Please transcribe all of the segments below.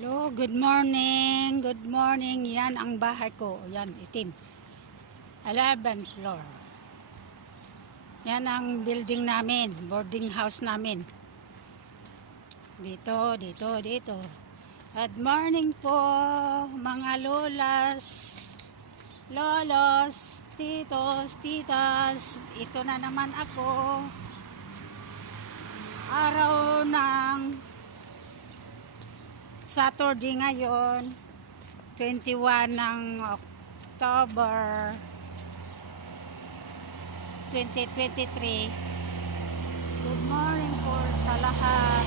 Hello, good morning. Good morning. Yan ang bahay ko. Yan, itim. 11th floor. Yan ang building namin, boarding house namin. Dito. Good morning po, mga lolas, lolos, titos, titas. Ito na naman ako. Araw ng Saturday ngayon, 21 ng October 2023. Good morning po sa lahat.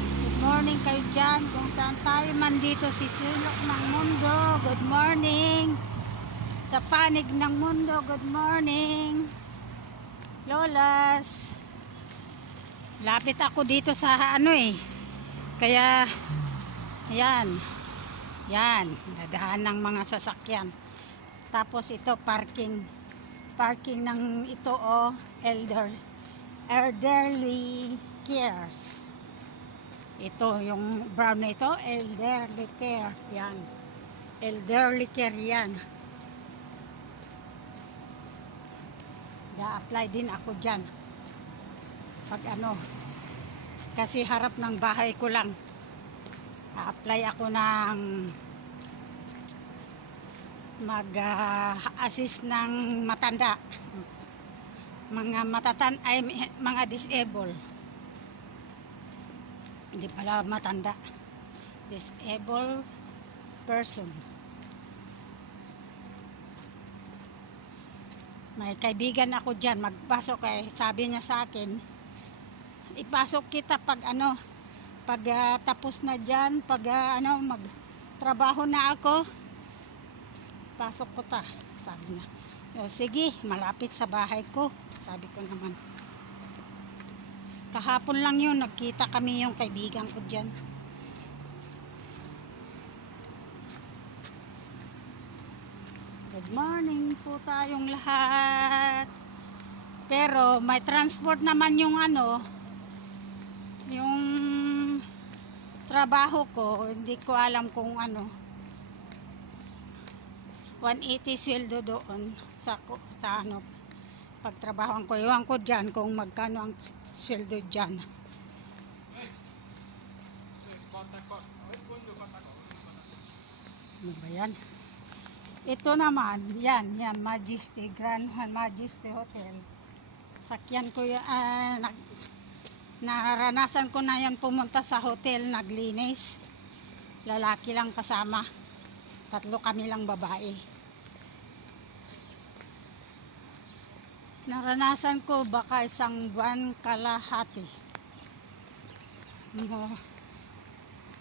Good morning kayo dyan kung saan tayo man dito si sulok ng mundo. Good morning sa panig ng mundo. Good morning lolas. Lapit ako dito sa kaya yan dadahan ng mga sasakyan. Tapos ito parking ng ito elderly cares. Ito yung brown na ito, elderly care. Yan, elderly care yan. Da-apply din ako dyan pag kasi harap ng bahay ko lang. A-apply ako ng mag-assist ng matanda, mga disabled, hindi pala matanda, disabled person. May kaibigan ako dyan, magpasok sabi niya sa akin, ipasok kita pag tapos na dyan, pag magtrabaho na ako, pasok ko sabi niya. Sige, malapit sa bahay ko, sabi ko naman. Kahapon lang yun, nagkita kami yung kaibigan ko dyan. Good morning po tayong lahat. Pero may transport naman yung yung trabaho ko. Hindi ko alam kung 180 sweldo doon sa pagtrabahoan ko. Iwan ko dyan kung magkano ang sweldo dyan. Ano ba yan? Ito naman, yan, Majesty, Grand Majesty Hotel. Sakyan ko yan, naranasan ko na yan pumunta sa hotel, naglinis. Lalaki lang kasama. 3 kami lang babae. Naranasan ko baka 1 buwan kalahati.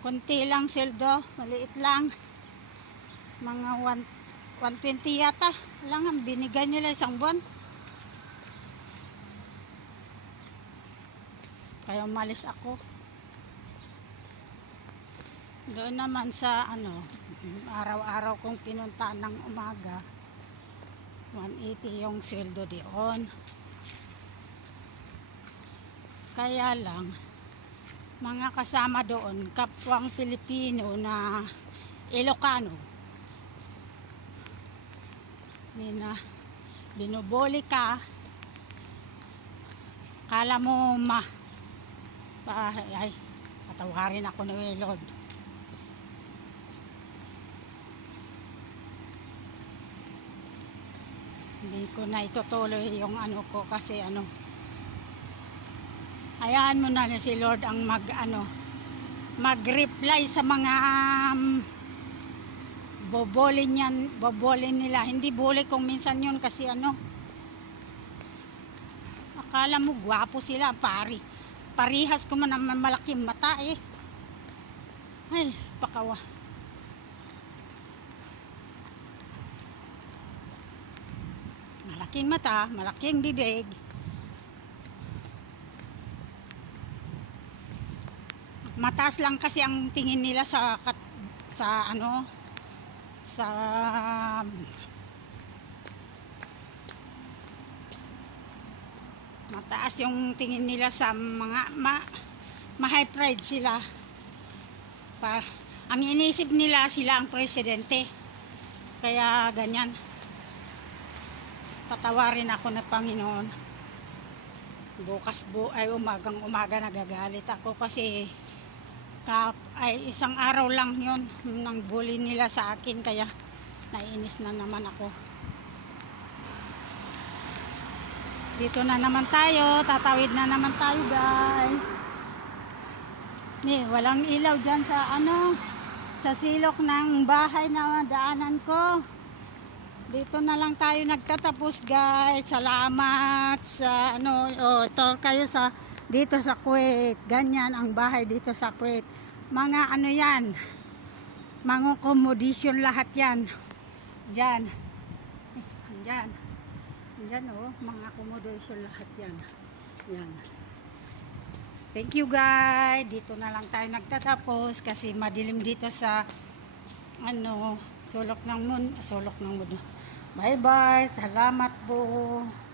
Kunti lang sweldo, maliit lang. Mga 120 yata lang ang binigay nila 1 buwan. Kaya umalis ako. Doon naman sa araw-araw kong pinuntahan ng umaga, 180 yung sweldo doon. Kaya lang, mga kasama doon, kapwang Pilipino na Ilocano, binubuli ka, kala mo patawarin ako ni Lord. Hindi ko na itutuloy yung ko kasi hayaan mo na si Lord ang mag-reply sa mga bobolin nila. Hindi bully kung minsan yun kasi akala mo gwapo sila, parihas ko man ang malaking mata ay pakawa. Malaking mata, malaking bibig. Mataas lang kasi ang tingin nila sa mataas yung tingin nila sa mga ma-high pride sila. Ang inisip nila sila ang presidente. Kaya ganyan. Patawarin ako ng Panginoon. Bukas ay umaga nagagalit ako kasi ay isang araw lang yon nang bully nila sa akin, kaya naiinis na naman ako. Dito na naman tayo, tatawid na naman tayo guys. Walang ilaw dyan sa silok ng bahay na daanan ko. Dito na lang tayo nagtatapos guys. Salamat sa ito kayo dito sa Kuwait. Ganyan ang bahay dito sa Kuwait. Mga yan, mga accommodation lahat yan. Diyan. Diyan. Diyan mga accommodation lahat yan. Yan. Thank you guys. Dito na lang tayo nagtatapos kasi madilim dito sa sulok ng mundo. Bye bye. Salamat po.